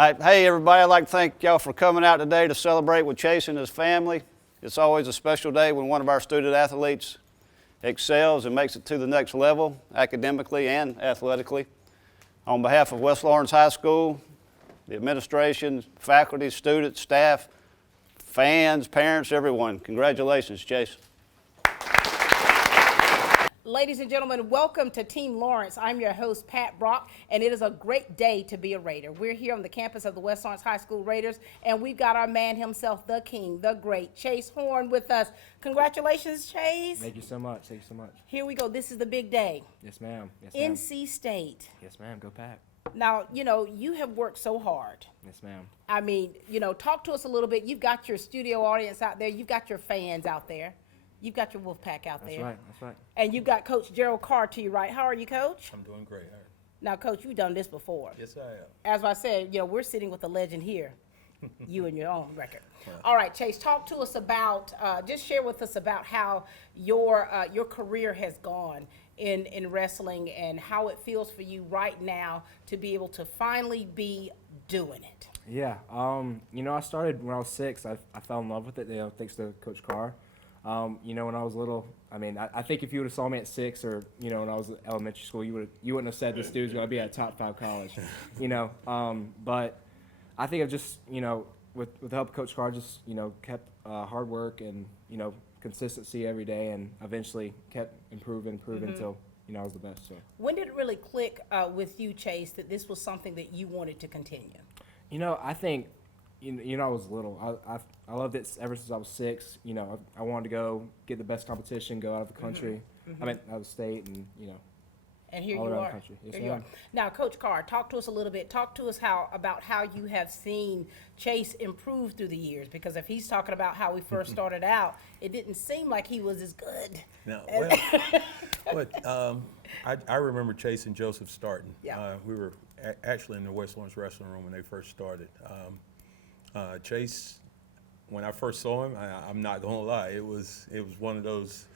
All right, hey everybody, I'd like to thank y'all for coming out today to celebrate with Chase and his family. It's always a special day when one of our student athletes excels and makes it to the next level, academically and athletically. On behalf of West Lawrence High School, the administration, faculty, students, staff, fans, parents, everyone, congratulations, Chase. Ladies and gentlemen, welcome to Team Lawrence. I'm your host, Pat Brock, and it is a great day to be a Raider. We're here on the campus of the West Lawrence High School Raiders, and we've got our man himself, the king, the great, Chase Horne with us. Congratulations, Chase. Thank you so much. Thank you so much. Here we go. This is the big day. Yes, ma'am. Yes, ma'am. NC State. Yes, ma'am. Go Pack. Now, you have worked so hard. Yes, ma'am. I mean, talk to us a little bit. You've got your studio audience out there. You've got your fans out there. You've got your Wolfpack out there. That's right. That's right. And you've got Coach Gerald Carr to your right. How are you, Coach? I'm doing great. Now, Coach, you've done this before. Yes, I am. As I said, we're sitting with a legend here, you and your own record. All right, Chase, talk to us about, just share with us about how your career has gone in wrestling and how it feels for you right now to be able to finally be doing it. Yeah. I started when I was 6. I fell in love with it, thanks to Coach Carr. When I was little, I think if you would have saw me at 6 or, when I was in elementary school, you wouldn't have said this dude's going to be at a top 5 college, But I think I've just, with the help of Coach Carr, just, kept hard work and, consistency every day and eventually kept improving until, I was the best. So. When did it really click with you, Chase, that this was something that you wanted to continue? I think, I was little. I loved it ever since I was 6. I wanted to go get the best competition, go out of the country. I mean, out of the state, and And here all you around are. the country. Yes, Here you are. ma'am. Now, Coach Carr, talk to us a little bit. Talk to us about how you have seen Chase improve through the years. Because if he's talking about how he first started out, it didn't seem like he was as good. No, I remember Chase and Joseph starting. Yeah. We were actually in the West Lawrence wrestling room when they first started. Chase, when I first saw him, I'm not gonna lie, it was one of those.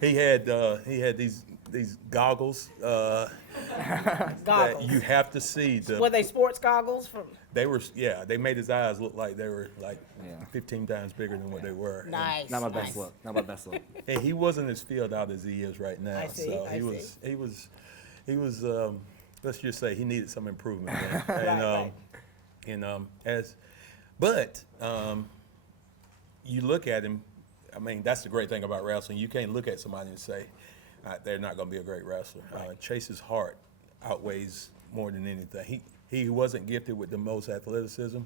He had these goggles. That you have to see. Were they sports goggles? They were, yeah. They made his eyes look like they were 15 times bigger than what they were. Nice. Not my best look. Not my best look. And he wasn't as filled out as he is right now. I see, So he was. Let's just say he needed some improvement. But you look at him. That's the great thing about wrestling. You can't look at somebody and say they're not going to be a great wrestler. Right. Chase's heart outweighs more than anything. He wasn't gifted with the most athleticism,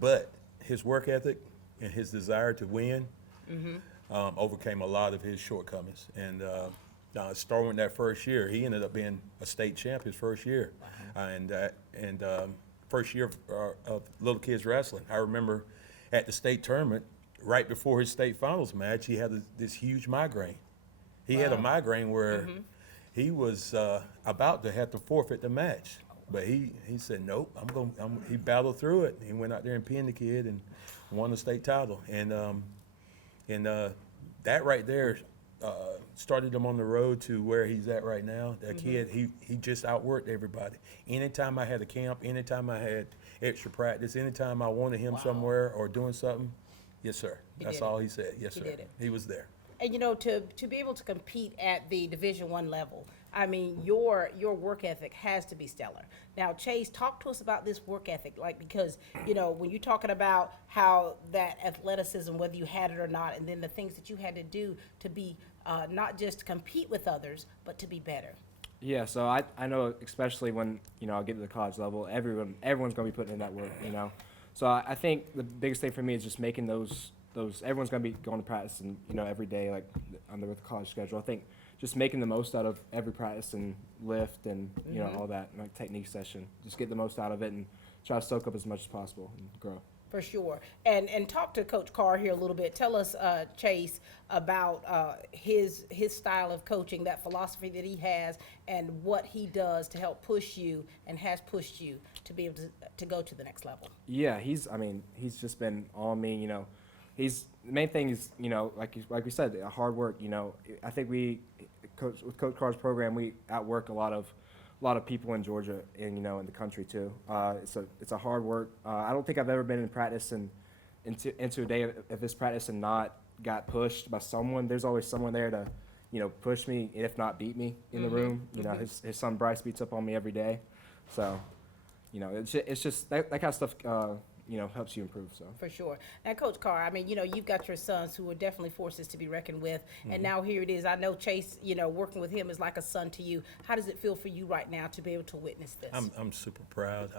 but his work ethic and his desire to win overcame a lot of his shortcomings. And starting that first year, he ended up being a state champ his first year, first year of little kids wrestling. I remember at the state tournament, right before his state finals match, he had this huge migraine. He had a migraine where he was about to have to forfeit the match, but he said, "Nope, he battled through it. He went out there and pinned the kid and won the state title. And that right there started him on the road to where he's at right now. That kid, he just outworked everybody. Anytime I had a camp, anytime I had extra practice, anytime I wanted him somewhere or doing something, yes, sir. That's all he said. Yes, sir. He did it. He was there. And to be able to compete at the Division I level, your work ethic has to be stellar. Now, Chase, talk to us about this work ethic, because when you're talking about how that athleticism, whether you had it or not, and then the things that you had to do to be not just compete with others, but to be better. Yeah, so I know, especially when I get to the college level, everyone's going to be putting in that work. So I think the biggest thing for me is just making those everyone's going to be going to practice and every day on the college schedule. I think just making the most out of every practice and lift and all that technique session. Just get the most out of it and try to soak up as much as possible and grow. For sure. And talk to Coach Carr here a little bit. Tell us, Chase, about his style of coaching, that philosophy that he has, and what he does to help push you and has pushed you to be able to go to the next level. Yeah, he's just been on me. The main thing is, like we said, hard work. I think with Coach Carr's program, we outwork a lot of people in Georgia and in the country too. It's a hard work. I don't think I've ever been in practice and into a day of this practice and not got pushed by someone. There's always someone there to push me, if not beat me in the room. His son Bryce beats up on me every day, so it's just that kind of stuff. Helps you improve. So For sure. And Coach Carr, I mean, you've got your sons who are definitely forces to be reckoned with, and now here it is. I know Chase, working with him is like a son to you. How does it feel for you right now to be able to witness this? I'm super proud.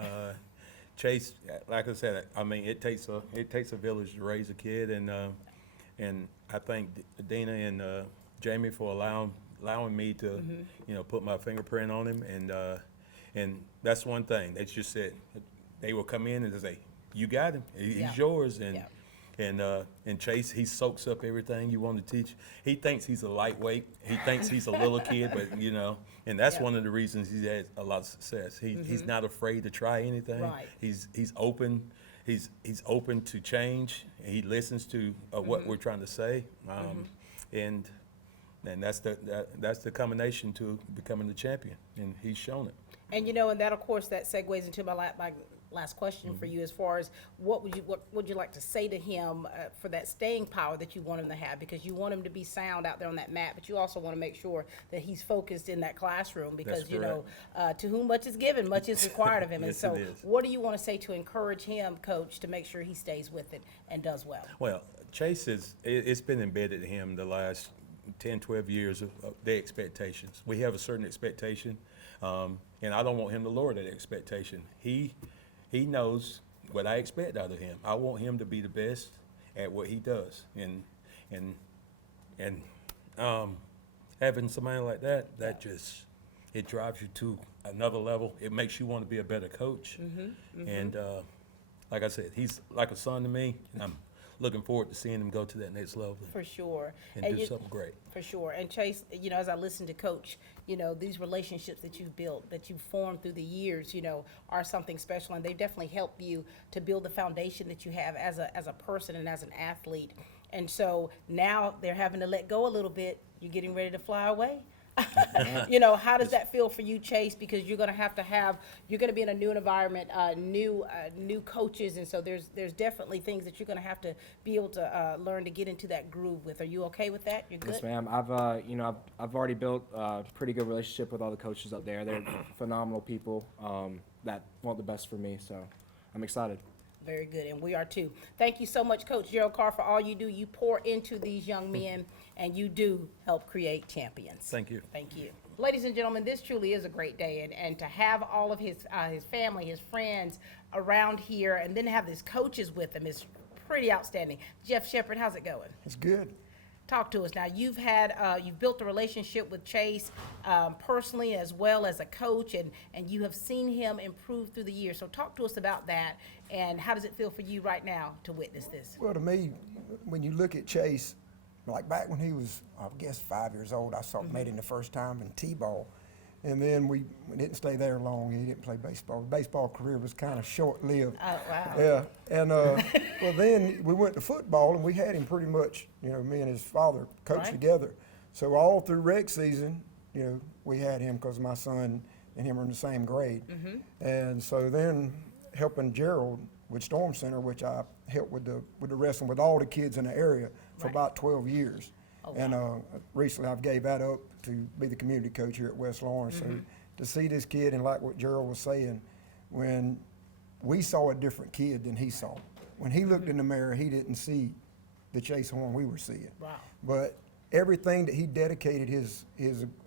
Chase, like I said, I mean, it takes a village to raise a kid, and I thank Dina and Jamie for allowing me to put my fingerprint on him, and that's one thing. They just said they will come in and say, "You got him. He's yours." And Chase, he soaks up everything you want to teach. He thinks he's a lightweight. He thinks he's a little kid, but and that's one of the reasons he's had a lot of success. He's not afraid to try anything. Right. He's open. He's open to change. He listens to what we're trying to say, and that's the combination to becoming the champion, and he's shown it. And and that, of course, that segues into my last question for you, as far as what would you like to say to him for that staying power that you want him to have, because you want him to be sound out there on that mat, but you also want to make sure that he's focused in that classroom, because to whom much is given, much is required of him. Yes, and so it is. what do you want to say to encourage him, Coach, to make sure he stays with it and does well? Well, Chase it's been embedded in him the last 10, 12 years of the expectations. We have a certain expectation, and I don't want him to lower that expectation. He knows what I expect out of him. I want him to be the best at what he does, and having somebody like that just, it drives you to another level. It makes you want to be a better coach. And like I said, he's like a son to me, and I'm looking forward to seeing him go to that next level. For sure. And do something great. For sure. And Chase, as I listen to Coach, these relationships that you've built, that you've formed through the years, are something special, and they definitely help you to build the foundation that you have as a person and as an athlete. And so now they're having to let go a little bit. You're getting ready to fly away. How does that feel for you, Chase? Because you're going to be in a new environment, new coaches, and so there's definitely things that you're going to have to be able to learn to get into that groove with. Are you okay with that? You're good? Yes, ma'am. I've already built a pretty good relationship with all the coaches up there. They're phenomenal people that want the best for me, so I'm excited. Very good, and we are too. Thank you so much, Coach Gerald Carr, for all you do. You pour into these young men, and you do help create champions. Thank you. Thank you. Ladies and gentlemen, this truly is a great day, and to have all of his family, his friends around here, and then have his coaches with him is pretty outstanding. Jeff Shepard, how's it going? It's good. Talk to us now. You've built a relationship with Chase personally as well as a coach, and you have seen him improve through the years. So talk to us about that, and how does it feel for you right now to witness this? Well, to me, when you look at Chase, like back when he was, I guess, 5 years old, I met him the first time in T-ball. And then we didn't stay there long. He didn't play baseball. His baseball career was kind of short-lived. Oh, wow. Yeah. And, well, then we went to football, and we had him pretty much, me and his father coached Right. together. So all through rec season, we had him because my son and him are in the same grade. And so then helping Gerald with Storm Center, which I helped with the wrestling with all the kids in the area for Right. about 12 years. Oh, And wow. recently I've gave that up to be the community coach here at West Lawrence. So to see this kid, and like what Gerald was saying, when we saw a different kid than he saw. When he looked in the mirror, he didn't see the Chase Horne we were seeing. Wow. But everything that he dedicated his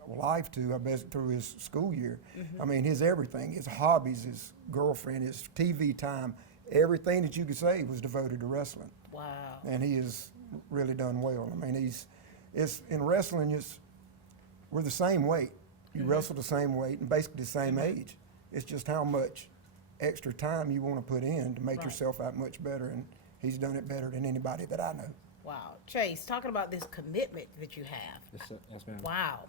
life to, I bet through his school year, I mean, his everything, his hobbies, his girlfriend, his TV time, everything that you could say was devoted to wrestling. Wow. And he has really done well. I mean, it's in wrestling, we're the same weight. You wrestle the same weight and basically the same age. It's just how much extra time you want to put in to make Right. yourself out much better, and he's done it better than anybody that I know. Wow. Chase, talking about this commitment that you have. Yes, ma'am. Wow.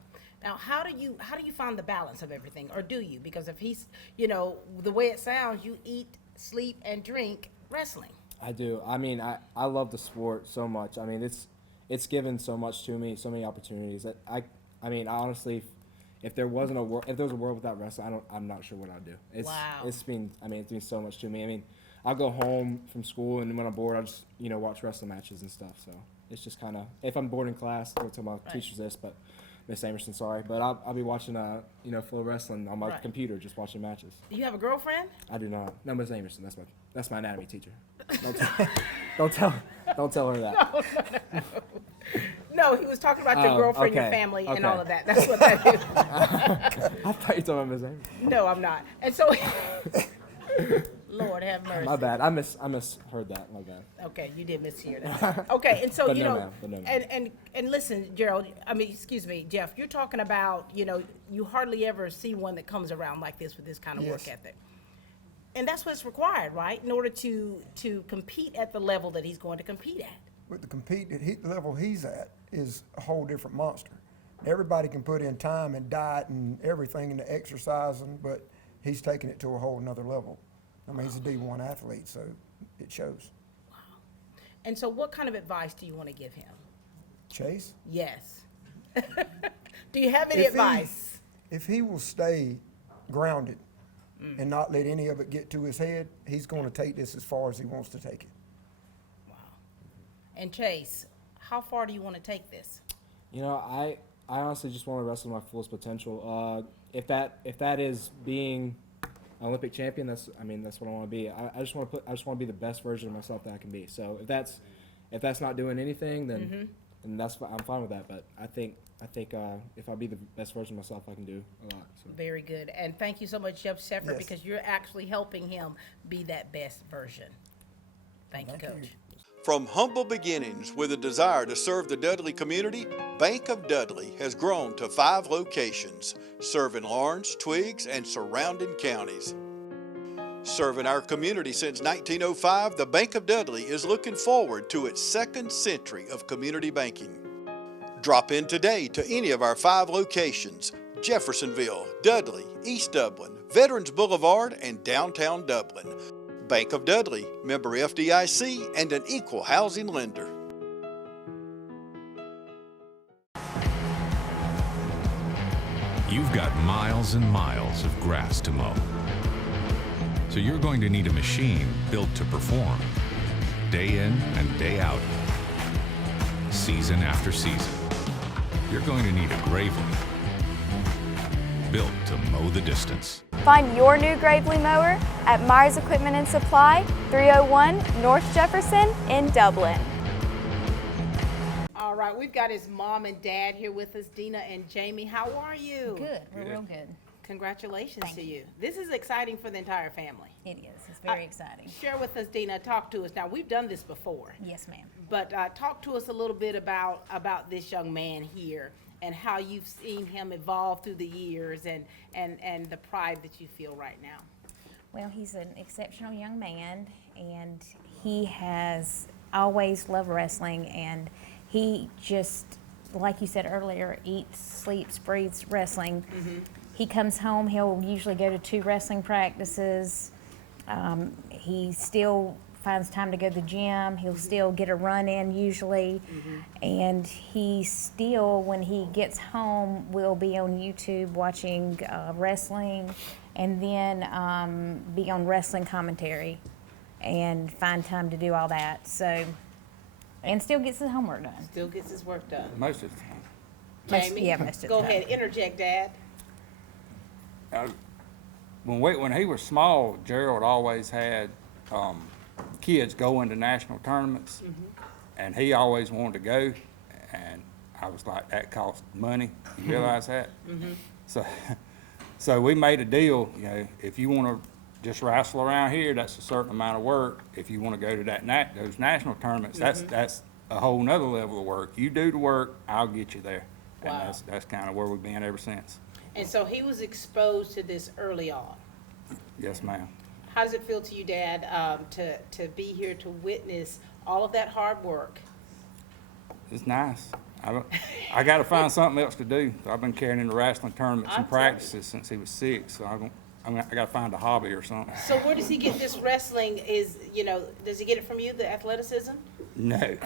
Now, how do you find the balance of everything, or do you? Because if he's, the way it sounds, you eat, sleep, and drink wrestling. I do. I mean, I love the sport so much. I mean, it's given so much to me, so many opportunities. That I mean, honestly, if there was a world without wrestling, I'm not sure what I'd do. Wow. It's been so much to me. I mean, I'll go home from school, and when I'm bored, I'll just, watch wrestling matches and stuff. So it's just kind of, if I'm bored in class, I'll tell my teachers this, but Miss Amerson, sorry, but I'll be watching, Flow Wrestling on my computer, just watching matches. Do you have a girlfriend? I do not. No, Miss Amerson, that's my anatomy teacher. Don't tell her that. No, he was talking about your girlfriend, your okay, family, and okay. all of that. That's what that is. I thought you were talking about Miss Amerson. No, I'm not. And so, Lord have mercy. My bad. I misheard that. My bad. Okay, you did mishear that. Okay, and so But no, ma'am. But no, ma'am. and listen, Gerald. Excuse me, Jeff. You're talking about you hardly ever see one that comes around like this with this kind of work Yes. ethic, and that's what's required, right? In order to compete at the level that he's going to compete at. With the level he's at is a whole different monster. Everybody can put in time and diet and everything into exercising, but he's taking it to a whole nother level. I mean, he's a D1 athlete, so it shows. And so, what kind of advice do you want to give him? Chase? Yes. Do you have any If he- advice? If he will stay grounded and not let any of it get to his head, he's going to take this as far as he wants to take it. And Chase, how far do you want to take this? I honestly just want to wrestle to my fullest potential. If that is being an Olympic champion, that's what I want to be. I just want to be the best version of myself that I can be. So if that's not doing anything, then I'm fine with that. But I think if I be the best version of myself, I can do a lot. So. Very good. And thank you so much, Jeff Shepard, Yes. because you're actually helping him be that best version. Thank you, Coach. From humble beginnings with a desire to serve the Dudley community, Bank of Dudley has grown to 5 locations, serving Lawrence, Twiggs, and surrounding counties. Serving our community since 1905, the Bank of Dudley is looking forward to its 2nd century of community banking. Drop in today to any of our 5 locations: Jeffersonville, Dudley, East Dublin, Veterans Boulevard, and downtown Dublin. Bank of Dudley, member FDIC, and an equal housing lender. You've got miles and miles of grass to mow. So you're going to need a machine built to perform, day in and day out, season after season. You're going to need a Gravely, built to mow the distance. Find your new Gravely mower at Myers Equipment and Supply, 301 North Jefferson in Dublin. All right, we've got his mom and dad here with us, Dina and Jamie. How are you? Good, we're real good. Congratulations to you. This is exciting for the entire family. It is, it's very exciting. Share with us, Dina, talk to us. Now, we've done this before, Yes, ma'am. but talk to us a little bit about this young man here and how you've seen him evolve through the years and the pride that you feel right now. Well, he's an exceptional young man, and he has always loved wrestling, and he just, like you said earlier, eats, sleeps, breathes wrestling. He comes home, he'll usually go to 2 wrestling practices. He still finds time to go to the gym. He'll still get a run in usually. And he still, when he gets home, will be on YouTube watching wrestling, and then be on wrestling commentary and find time to do all that. So, and still gets his homework done. Still gets his work done. Most of the time. Jamie, most of the go time. ahead, interject, Dad. When he was small, Gerald always had kids going to national tournaments, and he always wanted to go. And I was like, that costs money. You realize that? So we made a deal. If you want to just wrestle around here, that's a certain amount of work. If you want to go to those national tournaments, that's a whole nother level of work. You do the work, I'll get you there. Wow. And that's kind of where we've been ever since. And so he was exposed to this early on. Yes, ma'am. How does it feel to you, Dad, to be here to witness all of that hard work? It's nice. I got to find something else to do. I've been carrying in the wrestling tournaments I'm and telling you. practices since he was 6, so I got to find a hobby or something. So where does he get this wrestling? Does he get it from you, the athleticism? No.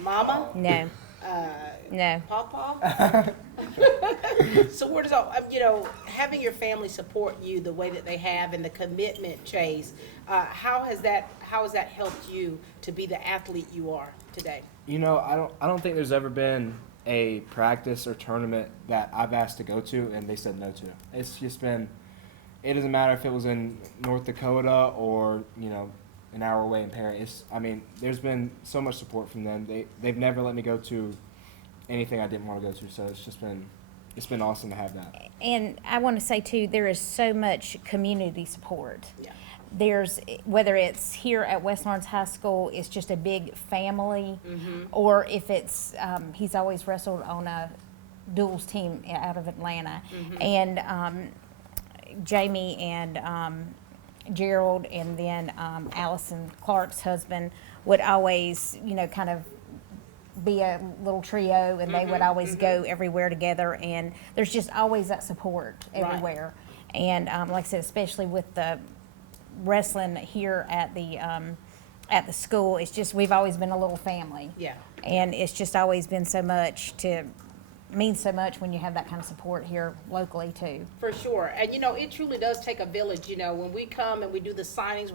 Mama? No. No. Pawpaw? So where does all, having your family support you the way that they have and the commitment, Chase, how has that helped you to be the athlete you are today? I don't think there's ever been a practice or tournament that I've asked to go to and they said no to. It's just been, it doesn't matter if it was in North Dakota or, an hour away in Perry. There's been so much support from them. They've never let me go to anything I didn't want to go to, so it's been awesome to have that. And I want to say too, there is so much community support. Yeah. There's, whether it's here at West Lawrence High School, it's just a big family, or if it's, he's always wrestled on a duals team out of Atlanta. And Jamie and Gerald and then Allison Clark's husband would always, kind of be a little trio, and they would always go everywhere together, and there's just always that support everywhere. Right. And like I said, especially with the wrestling here at the school, it's just, we've always been a little family. Yeah. And it's just always been means so much when you have that kind of support here locally too. For sure. And it truly does take a village. When we come and we do the signings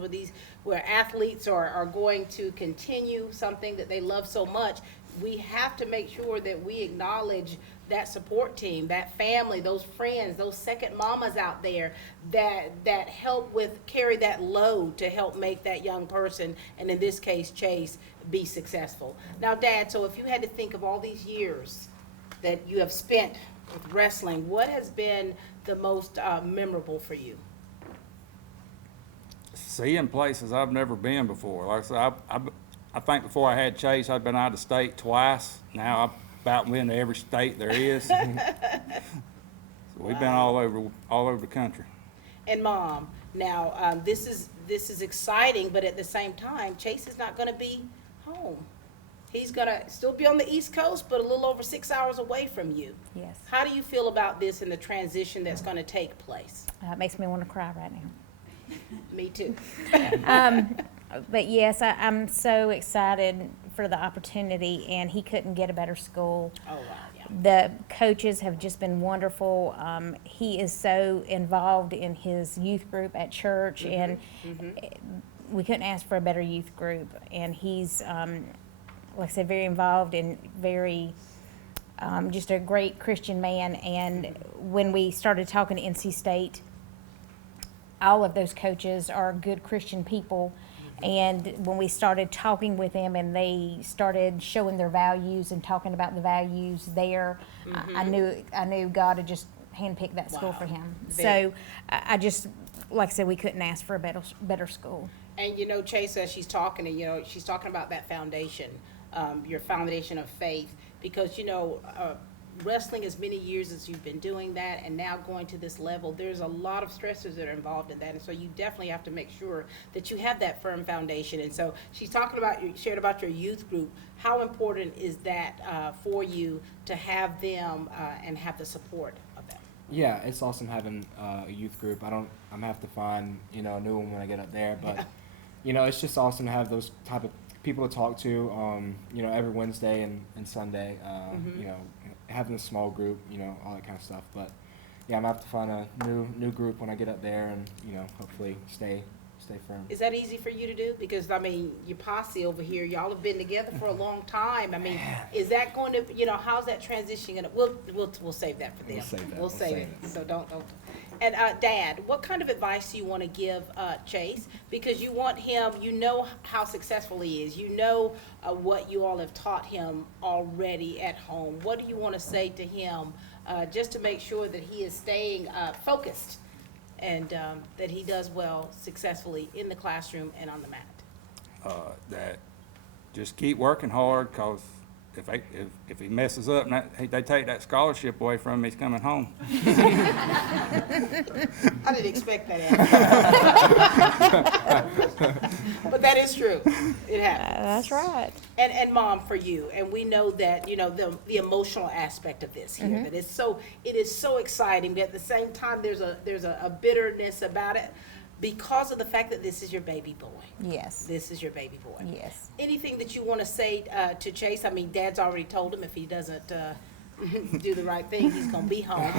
where athletes are going to continue something that they love so much, we have to make sure that we acknowledge that support team, that family, those friends, those second mamas out there that help carry that load to help make that young person, and in this case Chase, be successful. Now, Dad, so if you had to think of all these years that you have spent with wrestling, what has been the most memorable for you? Seeing places I've never been before. Like I said, I think before I had Chase, I'd been out of state twice. Now I've about been to every state there is. So we've been all over the country. And Mom, now this is exciting, but at the same time, Chase is not going to be home. He's going to still be on the East Coast, but a little over 6 hours away from you. Yes. How do you feel about this and the transition that's going to take place? It makes me want to cry right now. Me too. But yes, I'm so excited for the opportunity, and he couldn't get a better school. Oh, wow, yeah. The coaches have just been wonderful. He is so involved in his youth group at church, and we couldn't ask for a better youth group. And he's, like I said, very involved and very, just a great Christian man. And when we started talking to NC State, all of those coaches are good Christian people. And when we started talking with them and they started showing their values and talking about the values there, I knew God had just handpicked that school for him. So I just, like I said, we couldn't ask for a better school. And Chase, as she's talking, and she's talking about that foundation, your foundation of faith, because wrestling as many years as you've been doing that and now going to this level, there's a lot of stressors that are involved in that, and so you definitely have to make sure that you have that firm foundation. And so she's talking about, you shared about your youth group. How important is that for you to have them and have the support of them? Yeah, it's awesome having a youth group. I'm gonna have to find a new one when I get up there, but it's just awesome to have those type of people to talk to every Wednesday and Sunday. Having a small group, all that kind of stuff. But yeah, I'm gonna have to find a new group when I get up there, and hopefully stay firm. Is that easy for you to do? Because your posse over here, y'all have been together for a long time. Is that going to, how's that transition gonna? We'll save that for them. We'll save it. So don't. And Dad, what kind of advice do you want to give Chase? Because you want him, how successful he is. What you all have taught him already at home. What do you want to say to him just to make sure that he is staying focused and that he does well successfully in the classroom and on the mat? That just keep working hard, because if he messes up and they take that scholarship away from him, he's coming home. I didn't expect that answer. But that is true. It happens. That's right. And Mom, for you, and we know that the emotional aspect of this here, that it is so exciting, but at the same time there's a bitterness about it, because of the fact that this is your baby boy. Yes. This is your baby boy. Yes. Anything that you want to say to Chase? I mean, Dad's already told him if he doesn't do the right thing, he's going to be home.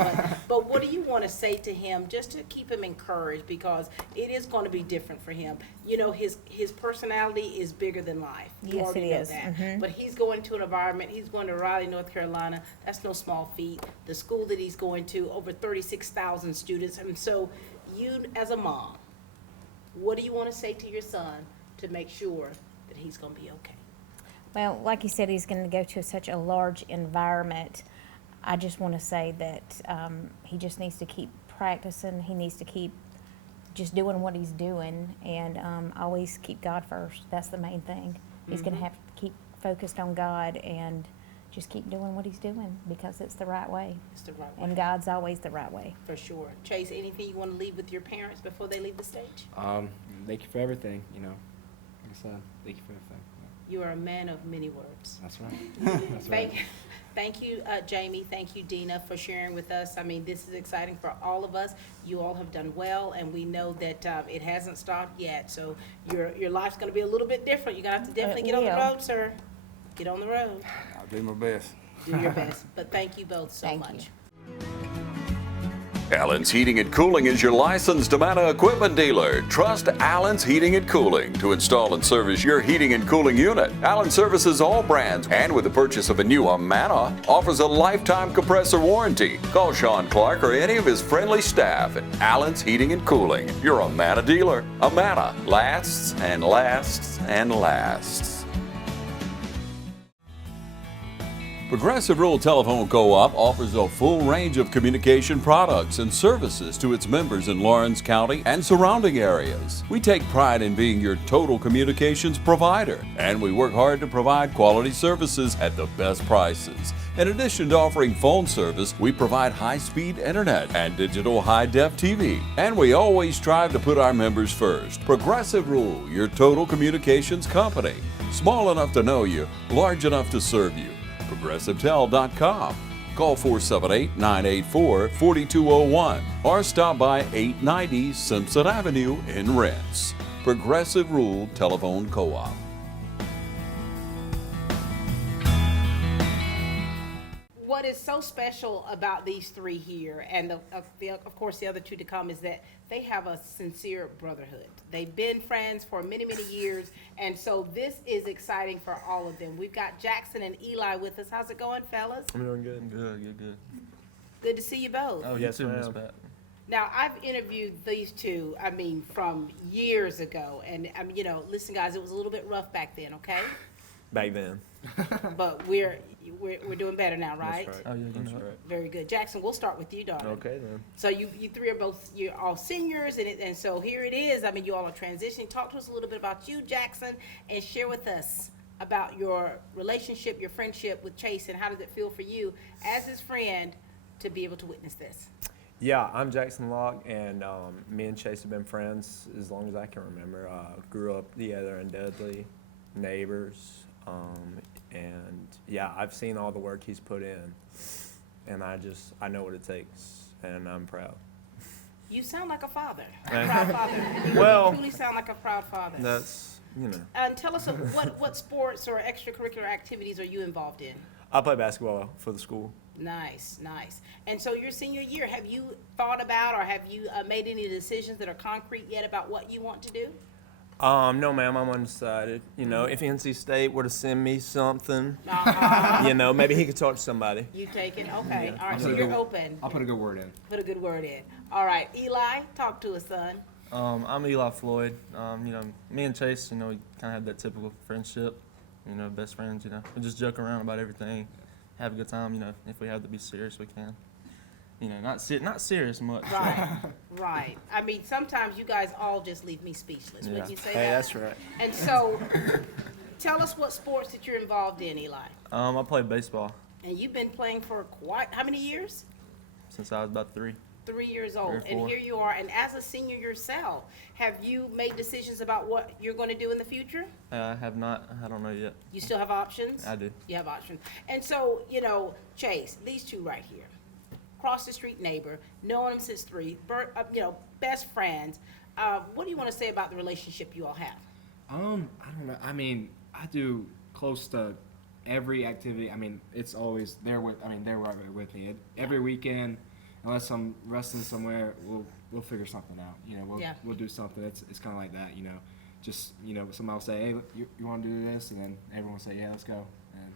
But what do you want to say to him just to keep him encouraged, because it is going to be different for him. You know, his personality is bigger than life. You Yes, already it know is. that. But he's going to an environment, he's going to Raleigh, North Carolina. That's no small feat. The school that he's going to, over 36,000 students. And so you, as a mom, what do you want to say to your son to make sure that he's going to be okay? Well, like you said, he's going to go to such a large environment. I just want to say that he just needs to keep practicing. He needs to keep just doing what he's doing, and always keep God first. That's the main thing. He's going to have to keep focused on God and just keep doing what he's doing, because it's the right way. It's the right way. And God's always the right way. For sure. Chase, anything you want to leave with your parents before they leave the stage? Thank you for everything, you know. Like I said, thank you for everything. You are a man of many words. That's right. That's right. Thank you, Jamie. Thank you, Dina, for sharing with us. I mean, this is exciting for all of us. You all have done well, and we know that it hasn't stopped yet. So your life's going to be a little bit different. You're going to have to definitely get on the road, sir. Get on the road. I'll do my best. Do your best. But thank you both so Thank much. you. Allen's Heating and Cooling is your licensed Amana equipment dealer. Trust Allen's Heating and Cooling to install and service your heating and cooling unit. Allen services all brands, and with the purchase of a new Amana, offers a lifetime compressor warranty. Call Sean Clark or any of his friendly staff at Allen's Heating and Cooling, your Amana dealer. Amana lasts and lasts and lasts. Progressive Rural Telephone Co-op offers a full range of communication products and services to its members in Lawrence County and surrounding areas. We take pride in being your total communications provider, and we work hard to provide quality services at the best prices. In addition to offering phone service, we provide high-speed internet and digital high-def TV. And we always strive to put our members first. Progressive Rural, your total communications company. Small enough to know you, large enough to serve you. ProgressiveTel.com. Call 478-984-4201 or stop by 890 Simpson Avenue in Rents. Progressive Rural Telephone Co-op. What is so special about these three here, and of course the other two to come, is that they have a sincere brotherhood. They've been friends for many, many years, and so this is exciting for all of them. We've got Jackson and Eli with us. How's it going, fellas? I'm doing good. Good. Good to see you both. Oh, yes, ma'am. Now, I've interviewed these two, I mean, from years ago, and you know, listen, guys, it was a little bit rough back then, okay? Back then. But we're doing better now, right? That's right. Oh, yeah, that's right. Very good. Jackson, we'll start with you, darling. Okay, then. So you three are both, you're all seniors, and so here it is. I mean, you all are transitioning. Talk to us a little bit about you, Jackson, and share with us about your relationship, your friendship with Chase, and how does it feel for you as his friend to be able to witness this? Yeah, I'm Jackson Locke, and me and Chase have been friends as long as I can remember. Grew up together in Dudley, neighbors, and yeah, I've seen all the work he's put in, and I know what it takes, and I'm proud. You sound like a father, a proud father. Well, You truly sound like a proud father. That's, you know. And tell us what sports or extracurricular activities are you involved in? I play basketball for the school. Nice. And so your senior year, have you thought about or have you made any decisions that are concrete yet about what you want to do? No, ma'am, I'm undecided. You know, if NC State were to send me something, you know, maybe he could talk to somebody. You take it? Okay. All right, so you're open. I'll put a good word in. Put a good word in. All right, Eli, talk to us, son. I'm Eli Floyd. You know, me and Chase, you know, we kind of have that typical friendship, you know, best friends, you know. We just joke around about everything, have a good time, you know. If we have to be serious, we can. You know, not serious much. Right. I mean, sometimes you guys all just leave me speechless. Wouldn't you say that? Hey, that's right. And so, tell us what sports that you're involved in, Eli. I play baseball And you've been playing for how many years? since I was about 3. 3 years old. 3 or 4. And here you are. And as a senior yourself, have you made decisions about what you're going to do in the future? I have not. I don't know yet. You still have options? I do. You have options. And so, you know, Chase, these two right here, across the street neighbor, known him since 3, you know, best friends. What do you want to say about the relationship you all have? I don't know. I mean, I do close to every activity. I mean, it's always they're right there with me. Every weekend, unless I'm wrestling somewhere, we'll figure something out. You know, we'll do something. It's kind of like that. You know, just somebody will say, hey, you want to do this, and then everyone will say, yeah, let's go.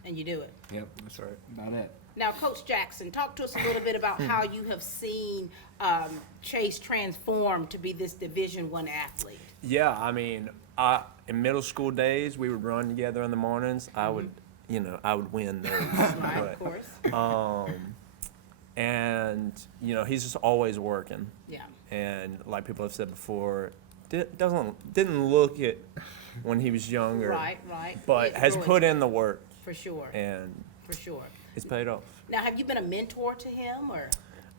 And you do it. Yep, that's right. About it. Now, Coach Jackson, talk to us a little bit about how you have seen Chase transform to be this Division I athlete. Yeah, I mean, in middle school days, we would run together in the mornings. I would win those. Right, of course. And he's just always working. Yeah. And like people have said before, didn't look it when he was younger. Right. But has put in the work. For sure. And for sure. It's paid off. Now, have you been a mentor to him, or?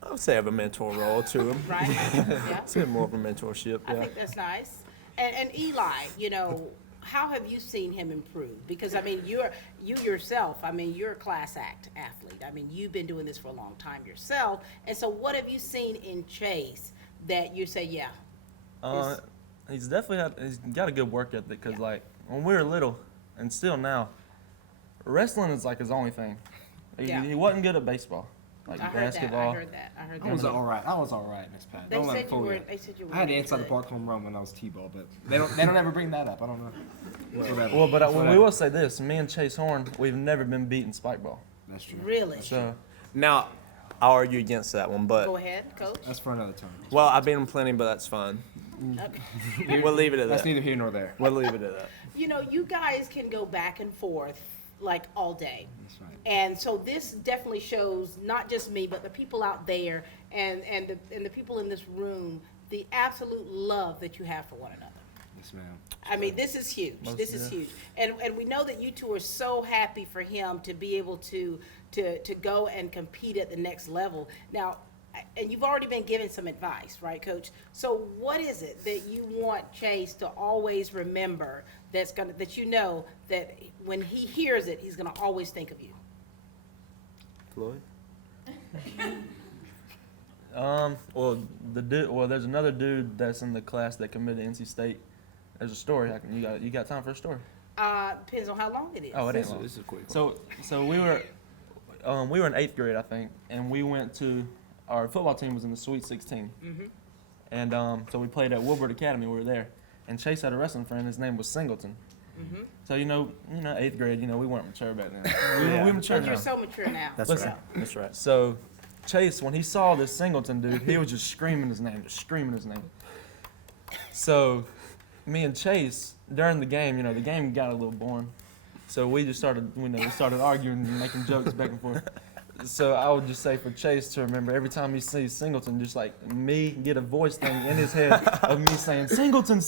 I would say I have a mentor role to him. Right. Yeah. It's been more of a mentorship. I think that's nice. And Eli, how have you seen him improve? Because I mean, you yourself, I mean, you're a class act athlete. I mean, you've been doing this for a long time yourself. And so, what have you seen in Chase that you say, yeah? He's got a good work ethic. Because like when we were little, and still now, wrestling is like his only thing. He wasn't good at baseball. Like basketball. I heard that. I was all right, Miss Pat. They said you were I had the inside the park home run when I was T-ball, but they don't ever bring that up. I don't know. Well, but we will say this: me and Chase Horne, we've never been beaten spike ball. That's true. Really? So now, I'll argue against that one, but go ahead, Coach. That's for another time. Well, I've beat him plenty, but that's fine. Okay. We'll leave it at that. That's neither here nor there. We'll leave it at that. You guys can go back and forth like all day. That's right. And so this definitely shows not just me, but the people out there and the people in this room, the absolute love that you have for one another. Yes, ma'am. I mean, this is huge. This is huge. And we know that you two are so happy for him to be able to go and compete at the next level. Now, and you've already been given some advice, right, Coach? So what is it that you want Chase to always remember that when he hears it, he's gonna always think of you? Floyd? There's another dude that's in the class that committed to NC State. There's a story. You got time for a story? Depends on how long it is. Oh, it ain't long. This is a quick one. So we were in 8th grade, I think, and we went to our football team was in the Sweet 16, and so we played at Woodward Academy. We were there, and Chase had a wrestling friend. His name was Singleton. So 8th grade, we weren't mature back then. We mature But now. you're so mature now. That's right. So Chase, when he saw this Singleton dude, he was just screaming his name. So me and Chase, during the game, the game got a little boring. So we started arguing and making jokes back and forth. So I would just say for Chase to remember every time he sees Singleton, just like me, get a voice thing in his head of me saying, Singleton.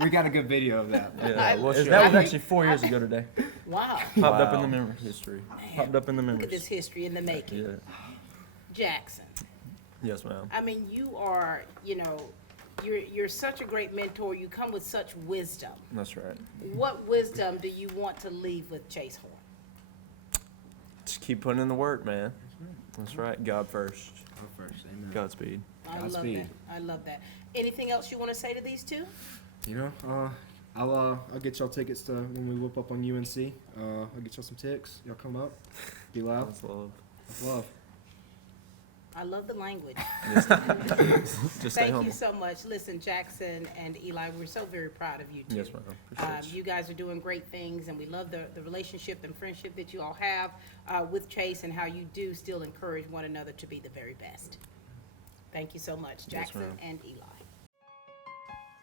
We got a good video of that. Yeah, that was actually 4 years ago today. Wow. Popped up in the memory. History. Popped up in the Look memories. at this history in the making. Yeah. Jackson. Yes, ma'am. I mean, you are, you're such a great mentor. You come with such wisdom. That's right. What wisdom do you want to leave with Chase Horne? Just keep putting in the work, man. That's right. God first. Go first. Amen. Godspeed. Godspeed. I love that. Anything else you want to say to these two? I'll get y'all tickets to when we whip up on UNC. I'll get y'all some ticks. Y'all come up. Be loud. That's love. That's love. I love the language. Just stay Thank humble. you so much. Listen, Jackson and Eli, we're so very proud of you two. Yes, ma'am. Appreciate You guys are doing great things, and we love the relationship and friendship that you all have with Chase and how you do still encourage one another to be the very best. Thank you so much, Jackson ma'am. and Eli.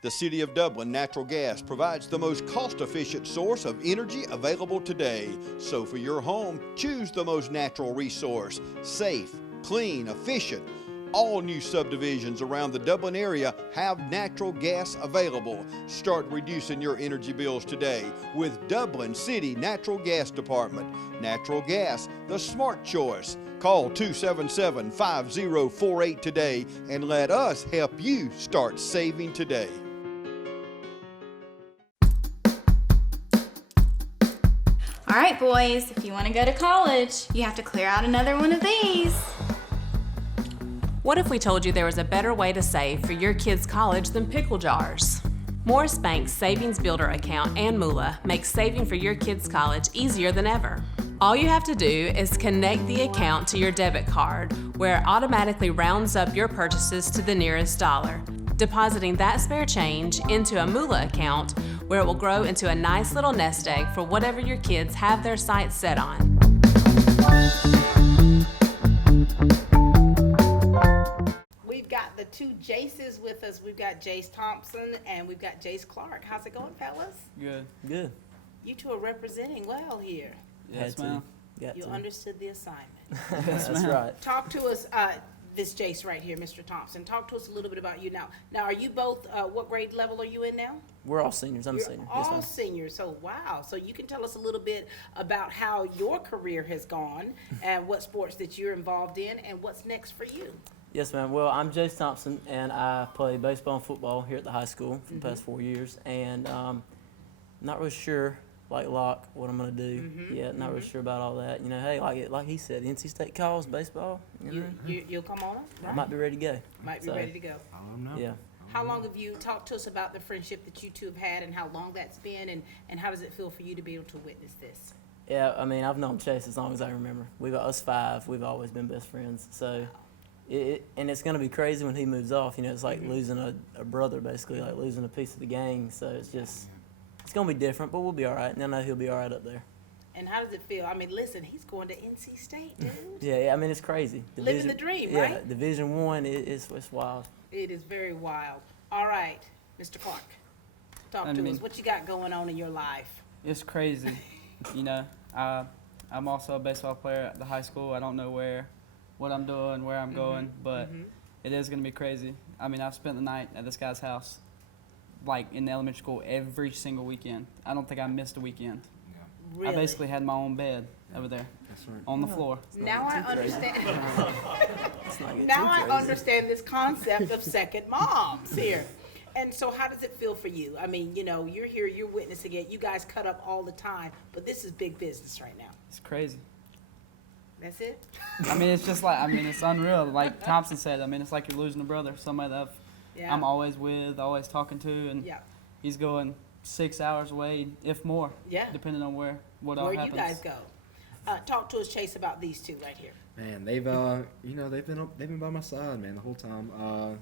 The City of Dublin Natural Gas provides the most cost-efficient source of energy available today. So for your home, choose the most natural resource. Safe, clean, efficient. All new subdivisions around the Dublin area have natural gas available. Start reducing your energy bills today with Dublin City Natural Gas Department. Natural gas, the smart choice. Call 277-5048 today and let us help you start saving today. All right, boys, if you want to go to college, you have to clear out another one of these. What if we told you there was a better way to save for your kids' college than pickle jars? Morris Bank's Savings Builder account and Moolah makes saving for your kids' college easier than ever. All you have to do is connect the account to your debit card, where it automatically rounds up your purchases to the nearest dollar, depositing that spare change into a Moolah account, where it will grow into a nice little nest egg for whatever your kids have their sights set on. We've got the two Jaces with us. We've got Jace Thompson and we've got Jace Clark. How's it going, fellas? Good. Good. You two are representing well here. Yes, ma'am. You understood the assignment. That's right. Talk to us, this Jace right here, Mr. Thompson. Talk to us a little bit about you now. Now, are you both, what grade level are you in now? We're all seniors. I'm a You're senior. Yes, all ma'am. seniors, so wow. So you can tell us a little bit about how your career has gone and what sports that you're involved in and what's next for you. Yes, ma'am. Well, I'm Jace Thompson, and I play baseball and football here at the high school for the past 4 years. And not really sure, like Locke, what I'm going to do yet. Not really sure about all that. You know, hey, like he said, NC State calls baseball. You know, You'll come on up, I right? might be ready to go. Might be So, ready to go. Yeah. How long have you talked to us about the friendship that you two have had and how long that's been and how does it feel for you to be able to witness this? Yeah, I mean, I've known Chase as long as I remember. Us five, we've always been best friends. So, and it's going to be crazy when he moves off. You know, it's like losing a brother, basically, like losing a piece of the gang. So it's going to be different, but we'll be all right. And I know he'll be all right up there. And how does it feel? I mean, listen, he's going to NC State, dude. Yeah, I mean, it's crazy. Living the dream, yeah, right? Division I, it's wild. It is very wild. All right, Mr. Clark, talk to us. What you got going on in your life? It's crazy. You know, I'm also a baseball player at the high school. I don't know what I'm doing, where I'm going, but it is going to be crazy. I mean, I've spent the night at this guy's house, like in elementary school, every single weekend. I don't think I missed a weekend. Really? I basically had my own bed over there on the floor. Now I understand. Now I understand this concept of second moms here. And so how does it feel for you? I mean, you know, you're here, you're witnessing it. You guys cut up all the time, but this is big business right now. It's crazy. That's it? I mean, it's just like, I mean, it's unreal. Like Thompson said, I mean, it's like you're losing a brother, somebody that I'm always with, always talking to, and he's going 6 hours away, if more, depending on what all happens. Where you guys go. Talk to us, Chase, about these two right here. Man, they've they've been by my side, man, the whole time.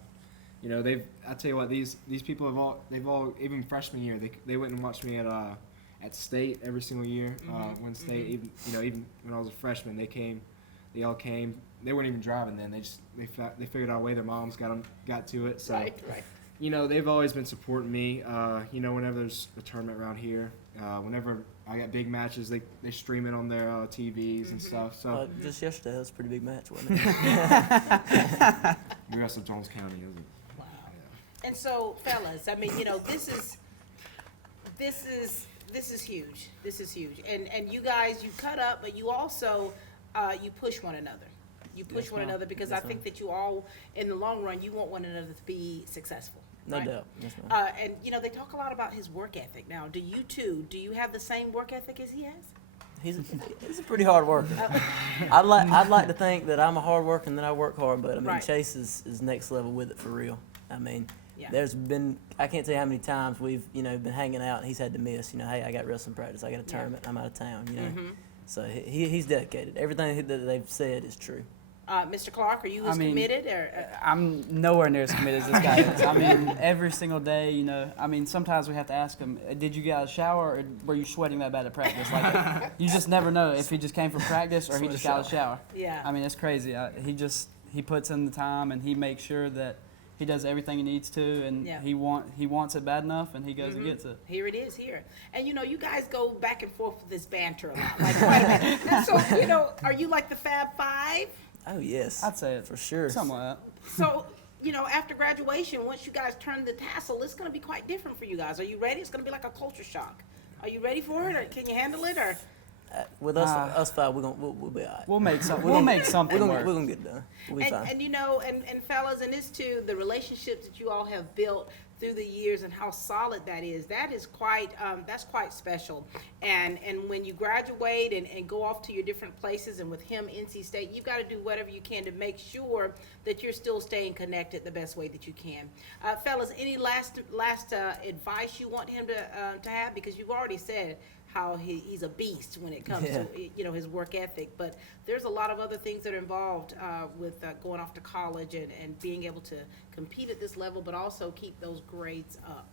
You know, I tell you what, these people they've all even freshman year they went and watched me at state every single year. When state even when I was a freshman, they all came. They weren't even driving then. They figured out a way. Their moms got to it. So Right. you know, they've always been supporting me. You know, whenever there's a tournament around here, whenever I got big matches, they stream it on their TVs and stuff. So Just yesterday, that was a pretty big match, wasn't it? we wrestled Jones County. Wow. And so, fellas, I mean, you know, this is huge. This is huge. And you guys, you cut up, but you also you push one another. You push one another because I think that you all, in the long run, you want one another to be successful. No right? doubt. Yes, ma'am. And you know, they talk a lot about his work ethic. Now, do you have the same work ethic as he has? He's a pretty hard worker. I'd like to think that I'm a hard worker and that I work hard, but I mean Chase is next level with it for real. I mean, there's been I can't tell you how many times we've been hanging out and he's had to miss. You know, hey, I got wrestling practice, I got a tournament, I'm out of town. You know, so he's dedicated. Everything that they've said is true. Mr. Clark, are you as committed? Or, I'm nowhere near as committed as this guy is. I mean, every single day, you know, I mean, sometimes we have to ask him, did you get out of the shower or were you sweating that bad at practice? Like, you just never know if he just came from practice or he just got out of the shower. Yeah. I mean, it's crazy. He puts in the time and he makes sure that he does everything he needs to, and he wants it bad enough, and he goes and gets it. Here it is, here. And, you know, you guys go back and forth with this banter a lot. Like, quite a bit. And so, you know, are you like the Fab Five? Oh, yes. I'd say it. For sure. Something like that. So, you know, after graduation, once you guys turn the tassel, it's going to be quite different for you guys. Are you ready? It's going to be like a culture shock. Are you ready for it, or can you handle it, or? With us five, we'll be all right. We'll make something. We'll make something work. We're gonna get it done. We'll be fine. And you know, and fellas, and this too, the relationships that you all have built through the years and how solid that is quite, that's quite special. And when you graduate and go off to your different places, and with him, NC State, you've got to do whatever you can to make sure that you're still staying connected the best way that you can. Fellas, any last advice you want him to have? Because you've already said how he's a beast when it comes to, you know, his work ethic, but there's a lot of other things that are involved with going off to college and being able to compete at this level, but also keep those grades up.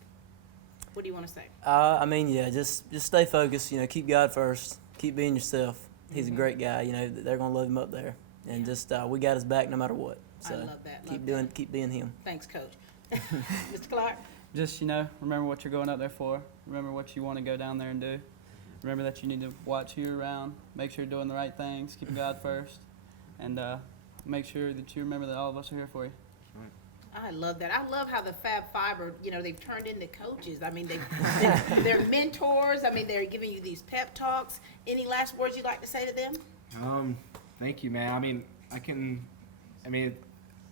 What do you want to say? I mean, yeah, just stay focused. You know, keep God first. Keep being yourself. He's a great guy. You know, they're gonna love him up there, and just we got his back no matter what. So I love that. keep being him. Thanks, Coach. Mr. Clark. Just, you know, remember what you're going up there for. Remember what you want to go down there and do. Remember that you need to watch who you're around. Make sure you're doing the right things. Keep God first, and make sure that you remember that all of us are here for you. I love that. I love how the Fab Five are, you know, they've turned into coaches. I mean, they're mentors. I mean, they're giving you these pep talks. Any last words you'd like to say to them? Thank you, man. I mean,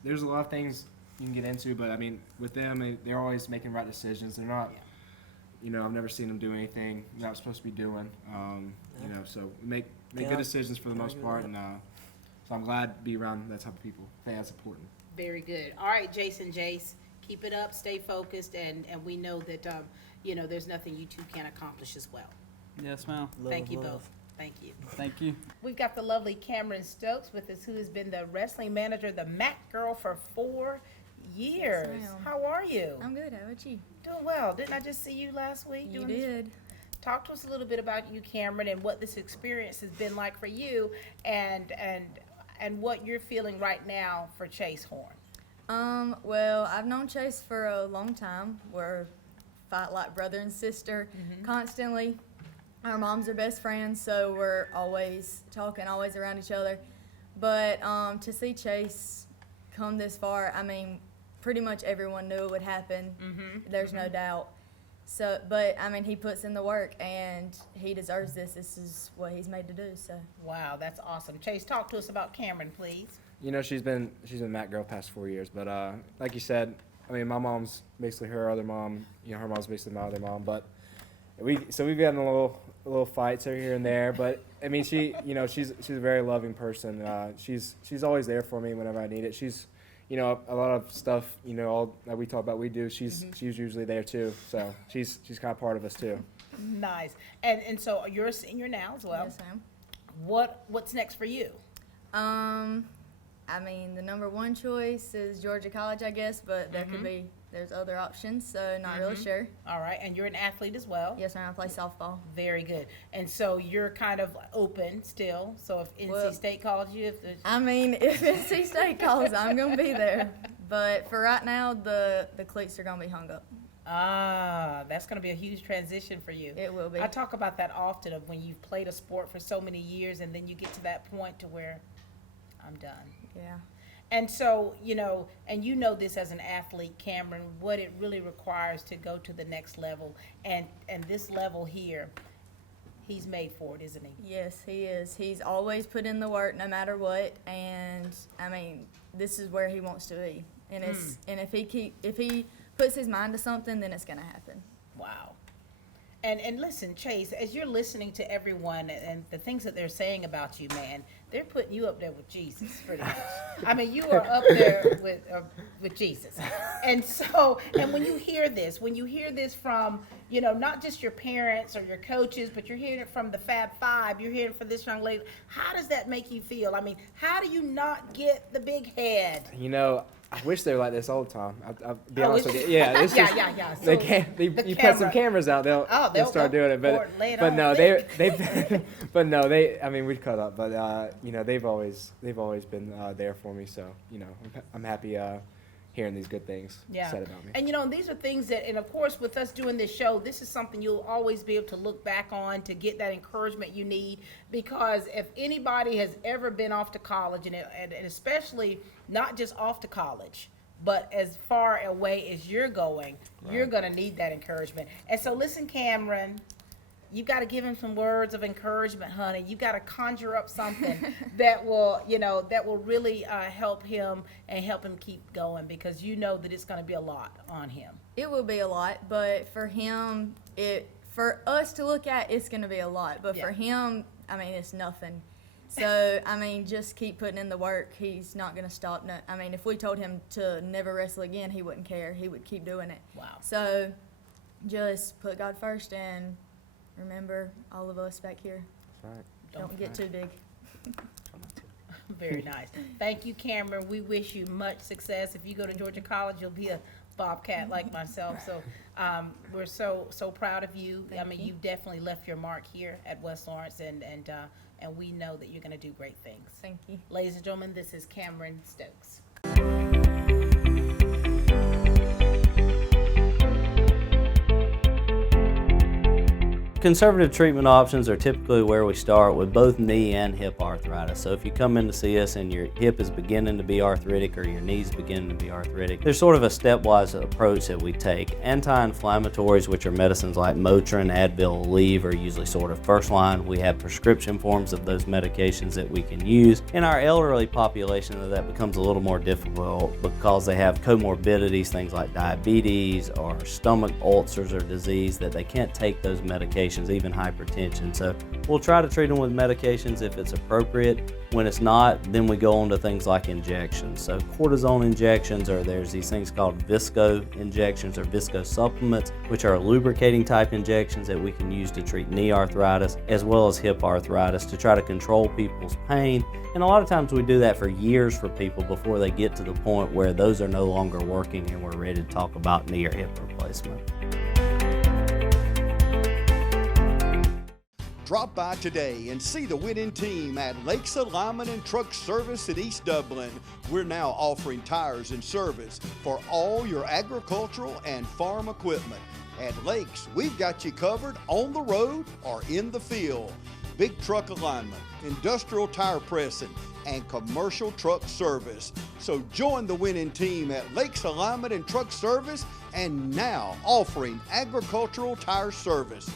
there's a lot of things you can get into, but I mean, with them, they're always making right decisions. They're not, you know, I've never seen them do anything they're not supposed to be doing. You know, so make good decisions for the most part, and so I'm glad to be around that type of people. I think that's important. Very good. All right, Jace, keep it up, stay focused, and we know that, you know, there's nothing you two can't accomplish as well. Yes, ma'am. Thank you both. Thank you. Thank you. We've got the lovely Cameron Stokes with us, who has been the wrestling manager, the MAC girl, for 4 years. Yes, ma'am. How are you? I'm good. How about you? Doing well. Didn't I just see you last week? You did. Talk to us a little bit about you, Cameron, and what this experience has been like for you, and what you're feeling right now for Chase Horne. Well, I've known Chase for a long time. We're fight like brother and sister constantly. Our moms are best friends, so we're always talking, always around each other. But to see Chase come this far, I mean, pretty much everyone knew it would happen. There's no doubt. So, but I mean, he puts in the work, and he deserves this. This is what he's made to do. So. Wow, that's awesome. Chase, talk to us about Cameron, please. You know, she's been Matt girl past 4 years, but like you said, I mean, my mom's basically her other mom. You know, her mom's basically my other mom. But we've gotten a little fights here and there. But I mean, she's a very loving person. She's always there for me whenever I need it. She's, you know, a lot of stuff, you know, all that we talk about, we do. She's usually there too. So she's kind of part of us too. Nice. And so you're a senior now as well. Yes, ma'am. What's next for you? I mean, the number one choice is Georgia College, I guess, but there could be, there's other options, so not really sure. All right, and you're an athlete as well? Yes, ma'am, I play softball. Very good. And so you're kind of open still, so if NC State calls you, I mean, if NC State calls, I'm going to be there. But for right now, the cleats are going to be hung up. Ah, that's going to be a huge transition for you. It will be. I talk about that often, of when you've played a sport for so many years and then you get to that point to where I'm done. Yeah. And so, you know, and you know this as an athlete, Cameron, what it really requires to go to the next level. And this level here, he's made for it, isn't he? Yes, he is. He's always put in the work no matter what. And, I mean, this is where he wants to be. And and if he puts his mind to something, then it's going to happen. Wow. And listen, Chase, as you're listening to everyone and the things that they're saying about you, man, they're putting you up there with Jesus, pretty much. I mean, you are up there with Jesus. And so, and when you hear this from, you know, not just your parents or your coaches, but you're hearing it from the Fab Five, you're hearing it from this young lady, how does that make you feel? I mean, how do you not get the big head? You know, I wish they were like this all the time. I'll be honest with you. Yeah, it's just, yeah. So they can't. You put some cameras out, they'll start doing it. But no, they. I mean, we'd cut up, but you know, they've always been there for me. So you know, I'm happy hearing these good things said about me. And you know, these are things that, and of course, with us doing this show, this is something you'll always be able to look back on to get that encouragement you need. Because if anybody has ever been off to college, and especially not just off to college, but as far away as you're going, you're going to need that encouragement. And so listen, Cameron, you got to give him some words of encouragement, honey. You got to conjure up something that will, that will really help him and help him keep going, because you know that it's going to be a lot on him. It will be a lot, but for him, for us to look at, it's going to be a lot. But for him, I mean, it's nothing. So, I mean, just keep putting in the work. He's not going to stop. I mean, if we told him to never wrestle again, he wouldn't care. He would keep doing it. Wow. So, just put God first and remember all of us back here. That's right. Don't get too big. Very nice. Thank you, Cameron. We wish you much success. If you go to Georgia College, you'll be a Bobcat like myself. So we're so proud of you. I mean, you've definitely left your mark here at West Lawrence, and we know that you're going to do great things. Thank you. Ladies and gentlemen, this is Cameron Stokes. Conservative treatment options are typically where we start with both knee and hip arthritis. So if you come in to see us and your hip is beginning to be arthritic or your knee's beginning to be arthritic, there's sort of a stepwise approach that we take. Anti-inflammatories, which are medicines like Motrin, Advil, Aleve, are usually sort of first line. We have prescription forms of those medications that we can use. In our elderly population, that becomes a little more difficult because they have comorbidities, things like diabetes or stomach ulcers or disease, that they can't take those medications, even hypertension. So we'll try to treat them with medications if it's appropriate. When it's not, then we go on to things like injections. So cortisone injections, or there's these things called visco injections or visco supplements, which are lubricating type injections that we can use to treat knee arthritis as well as hip arthritis to try to control people's pain. And a lot of times we do that for years for people before they get to the point where those are no longer working and we're ready to talk about knee or hip replacement. Drop by today and see the winning team at Lakes Alignment and Truck Service in East Dublin. We're now offering tires and service for all your agricultural and farm equipment. At Lakes, we've got you covered on the road or in the field. Big truck alignment, industrial tire pressing, and commercial truck service. So join the winning team at Lakes Alignment and Truck Service, and now offering agricultural tire service.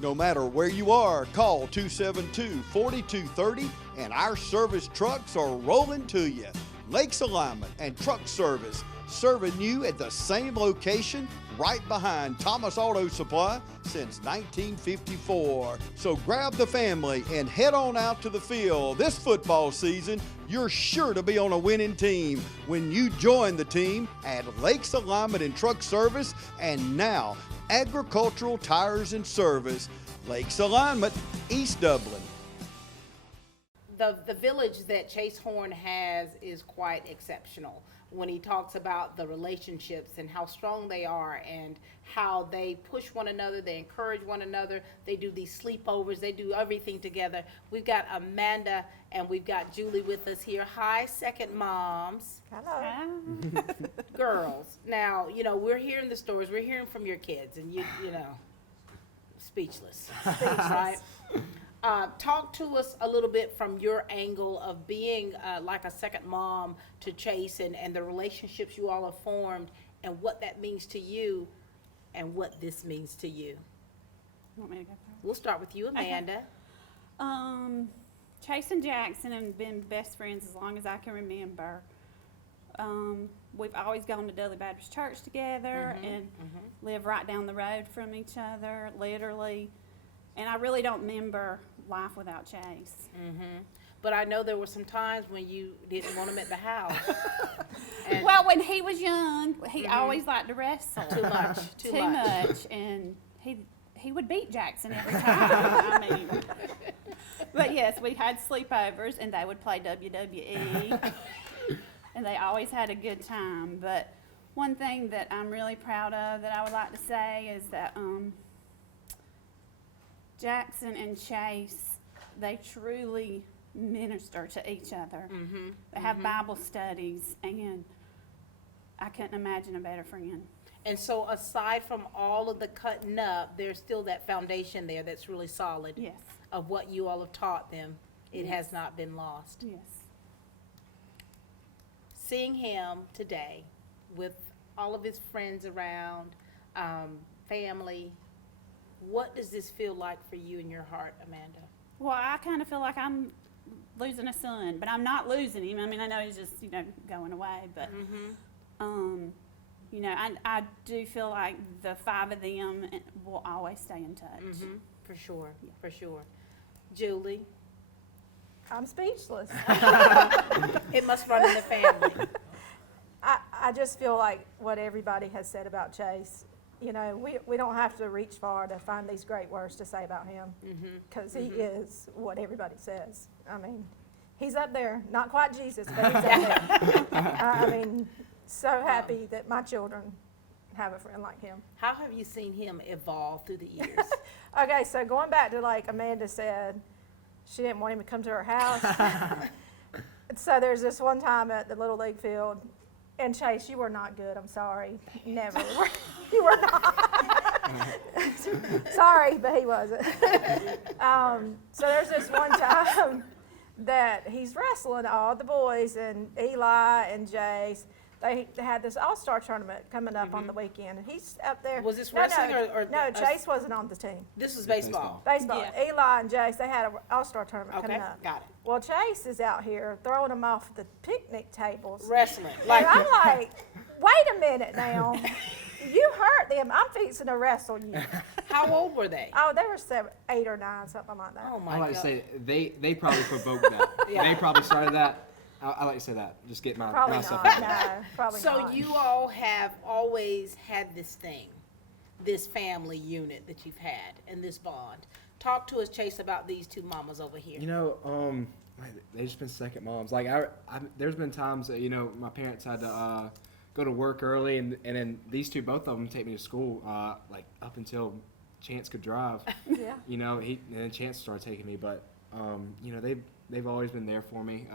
No matter where you are, call 272-4230 and our service trucks are rolling to you. Lakes Alignment and Truck Service, serving you at the same location right behind Thomas Auto Supply since 1954. So grab the family and head on out to the field. This football season, you're sure to be on a winning team when you join the team at Lakes Alignment and Truck Service, and now agricultural tires and service. Lakes Alignment, East Dublin. The village that Chase Horne has is quite exceptional when he talks about the relationships and how strong they are and how they push one another, they encourage one another, they do these sleepovers, they do everything together. We've got Amanda and we've got Julie with us here. Hi, second moms. Hello. Girls. Now, we're hearing the stories, we're hearing from your kids, and you know, speechless, right? Talk to us a little bit from your angle of being like a second mom to Chase, and the relationships you all have formed, and what that means to you and what this means to you. Want me to go first? We'll start with you, Amanda. Okay. Chase and Jackson have been best friends as long as I can remember. We've always gone to Dudley Baptist Church together and live right down the road from each other, literally. And I really don't remember life without Chase. But I know there were some times when you didn't want him at the house. Well, when he was young, he always liked to wrestle. Too much. And he would beat Jackson every time. I mean, but yes, we had sleepovers and they would play WWE. And they always had a good time. But one thing that I'm really proud of that I would like to say is that Jackson and Chase, they truly minister to each other. They have Bible studies, and I couldn't imagine a better friend. And so aside from all of the cutting up, there's still that foundation there that's really solid. Yes. Of what you all have taught them. It has not been lost. Yes. Seeing him today with all of his friends around, family, What does this feel like for you in your heart, Amanda? Well, I kind of feel like I'm losing a son, but I'm not losing him. I mean, I know he's just, going away, but, I do feel like the 5 of them will always stay in touch. For sure, for sure. Julie? I'm speechless. It must run in the family. I just feel like what everybody has said about Chase, we don't have to reach far to find these great words to say about him, because he is what everybody says. I mean, he's up there, not quite Jesus, but he's up there. I mean, so happy that my children have a friend like him. How have you seen him evolve through the years? Okay, so going back to like Amanda said, she didn't want him to come to her house. So there's this one time at the Little League field, and Chase, you were not good. I'm sorry. Never. You were not. Sorry, but he wasn't. So there's this one time that he's wrestling all the boys, and Eli and Jace. They had this all-star tournament coming up on the weekend, and he's up there. Was this wrestling or no? Chase wasn't on the team. This was baseball. Baseball. Yeah. Eli and Jace, they had an all-star tournament coming up. Got it. Well, Chase is out here throwing them off the picnic tables. Wrestling. And I'm like, wait a minute now. You hurt them. I'm fixing to wrestle you. How old were they? Oh, they were 7, 8 or 9, something like that. Oh my I like God. to say they probably provoked that. Yeah. They probably started that. I like to say that. Just get Probably myself not. out. No, probably So not. you all have always had this thing, this family unit that you've had, and this bond. Talk to us, Chase, about these 2 mamas over here. They've just been second moms. Like there's been times that my parents had to go to work early, and then these 2, both of them, take me to school like up until Chance could drive. Yeah. And then Chance started taking me, but they've always been there for me.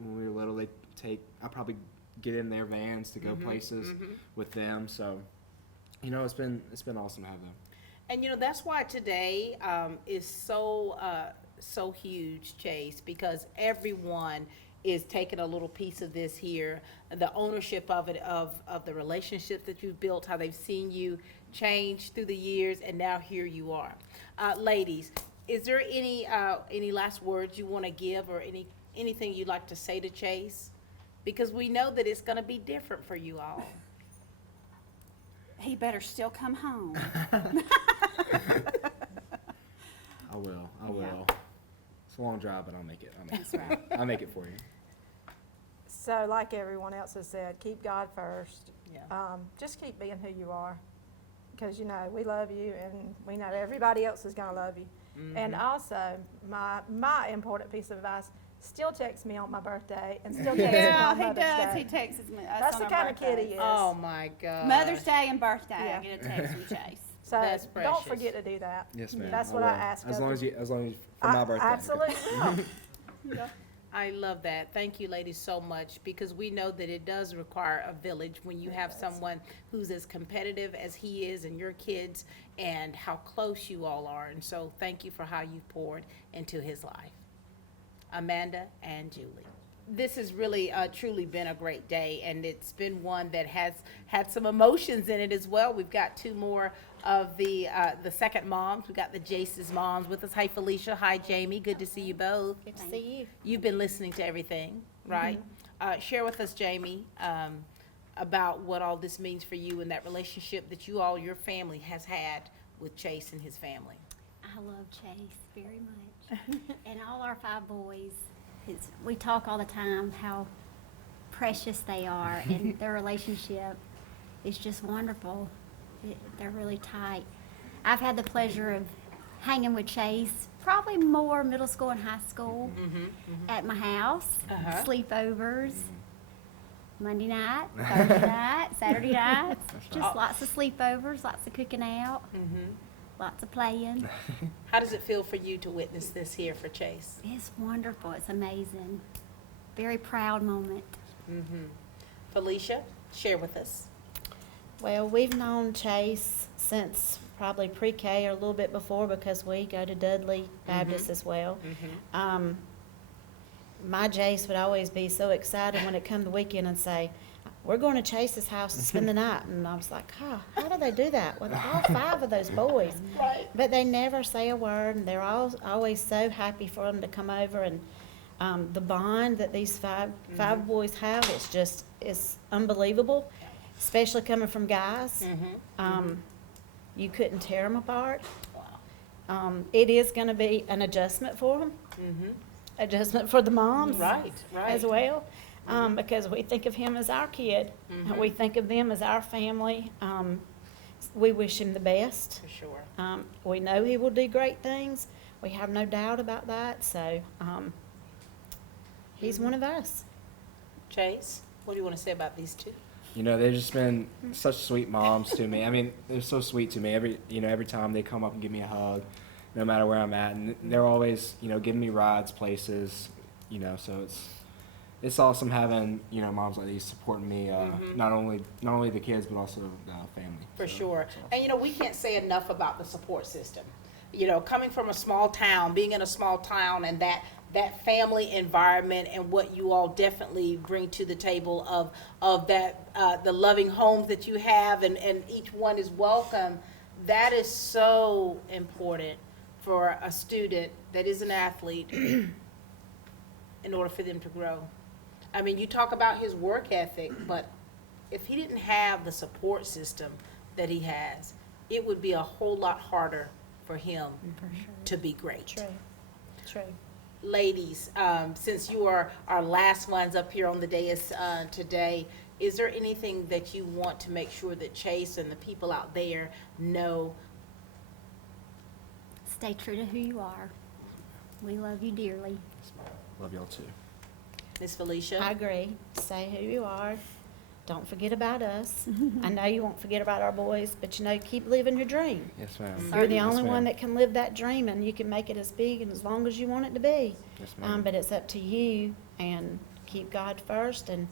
When we were little, I probably get in their vans to go places with them. So, it's been awesome to have them. And that's why today is so huge, Chase, because everyone is taking a little piece of this here, the ownership of it, of the relationships that you've built, how they've seen you change through the years, and now here you are. Ladies, is there any last words you want to give, or anything you'd like to say to Chase? Because we know that it's going to be different for you all. He better still come home. I will. Yeah. It's a long drive, but I'll make it. That's right. I'll make it for you. So like everyone else has said, keep God first. Yeah. Just keep being who you are, because we love you, and we know everybody else is going to love you. And also, my important piece of advice: still text me on my birthday, and still text me on Mother's Day. He texts me. That's the kind of kid he is. Oh my God. Mother's Day and birthday, Yeah. I get a text from Chase. So That's precious. don't forget to do that. Yes, ma'am. That's what will. I ask. As of long as you. for my birthday. Absolutely will. Yeah. I love that. Thank you, ladies, so much, because we know that it does require a village when you have someone who's as competitive as he is, and your kids, and how close you all are. And so thank you for how you've poured into his life. Amanda and Julie. This has really truly been a great day, and it's been one that has had some emotions in it as well. We've got 2 more of the second moms. We've got the Jace's moms with us. Hi, Felicia. Hi, Jamie. Good to see you both. Good to see you. You've been listening to everything, right? Share with us, Jamie, about what all this means for you and that relationship that your family has had with Chase and his family. I love Chase very much. And all our 5 boys, we talk all the time how precious they are, and their relationship is just wonderful. They're really tight. I've had the pleasure of hanging with Chase probably more middle school and high school at my house, sleepovers, Monday night, Thursday night, Saturday nights, just lots of sleepovers, lots of cooking out, lots of playing. How does it feel for you to witness this here for Chase? It's wonderful. It's amazing. Very proud moment. Felicia, share with us. Well, we've known Chase since probably pre-K or a little bit before, because we go to Dudley Baptist as well. My Jace would always be so excited when it come the weekend and say, we're going to Chase's house to spend the night. And I was like, how do they do that with all 5 of those boys? Right. But they never say a word, and they're always so happy for them to come over. And the bond that these five boys have, it's unbelievable, especially coming from guys. You couldn't tear them apart. It is going to be an adjustment for them, adjustment for the moms as well, because we think of him as our kid, and we think of them as our family. We wish him the best. For sure. We know he will do great things. We have no doubt about that. So he's one of us. Chase, what do you want to say about these 2? You know, they've just been such sweet moms to me. I mean, they're so sweet to me. Every time they come up and give me a hug, no matter where I'm at, and they're always, giving me rides places, so it's awesome having, moms like these supporting me, not only the kids, but also the family. For sure. And, we can't say enough about the support system. Coming from a small town, being in a small town, and that family environment, and what you all definitely bring to the table of that, the loving homes that you have, and each one is welcome, that is so important for a student that is an athlete in order for them to grow. I mean, you talk about his work ethic, but if he didn't have the support system that he has, it would be a whole lot harder for him to be great. True. Ladies, since you are our last ones up here on the dais today, is there anything that you want to make sure that Chase and the people out there know? Stay true to who you are. We love you dearly. Love y'all too. Miss Felicia? I agree. Say who you are. Don't forget about us. I know you won't forget about our boys, but keep living your dream. Yes, ma'am. You're the only one that can live that dream, and you can make it as big and as long as you want it to be. Yes, ma'am. But it's up to you, and keep God first, and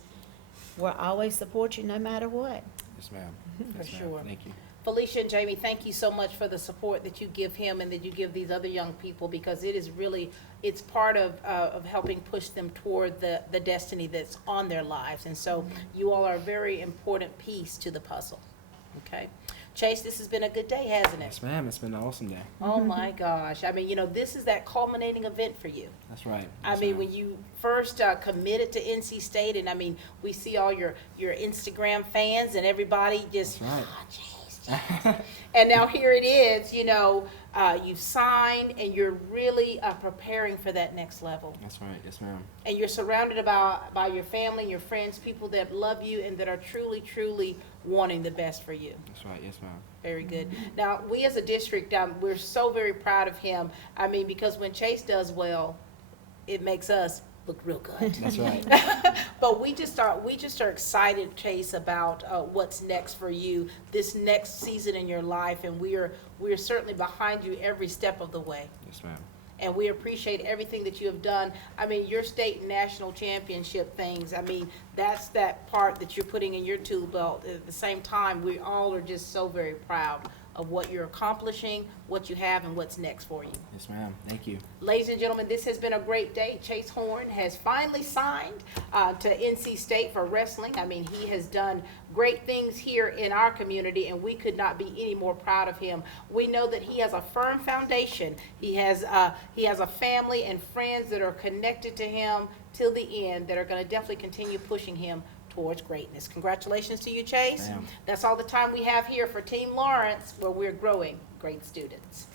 we'll always support you no matter what. Yes, ma'am. For sure. Thank you. Felicia and Jamie, thank you so much for the support that you give him and that you give these other young people, because it is really, it's part of helping push them toward the destiny that's on their lives. And so you all are a very important piece to the puzzle. Okay. Chase, this has been a good day, hasn't it? Yes, ma'am. It's been an awesome day. Oh my gosh. I mean, this is that culminating event for you. That's right. I mean, when you first committed to NC State, and I mean, we see all your Instagram fans and everybody just, That's right. oh, Chase. And now here it is, you've signed, and you're really preparing for that next level. That's right. Yes, ma'am. And you're surrounded by your family and your friends, people that love you and that are truly, truly wanting the best for you. That's right. Yes, ma'am. Very good. Now, we as a district, we're so very proud of him. I mean, because when Chase does well, it makes us look real good. That's right. But we just are excited, Chase, about what's next for you, this next season in your life, and we are certainly behind you every step of the way. Yes, ma'am. And we appreciate everything that you have done. I mean, your state and national championship things, I mean, that's that part that you're putting in your tool belt. At the same time, we all are just so very proud of what you're accomplishing, what you have, and what's next for you. Yes, ma'am. Thank you. Ladies and gentlemen, this has been a great day. Chase Horne has finally signed to NC State for wrestling. I mean, he has done great things here in our community, and we could not be any more proud of him. We know that he has a firm foundation. He has a family and friends that are connected to him till the end, that are going to definitely continue pushing him towards greatness. Congratulations to you, Chase. Ma'am. That's all the time we have here for Team Lawrence, where we're growing great students.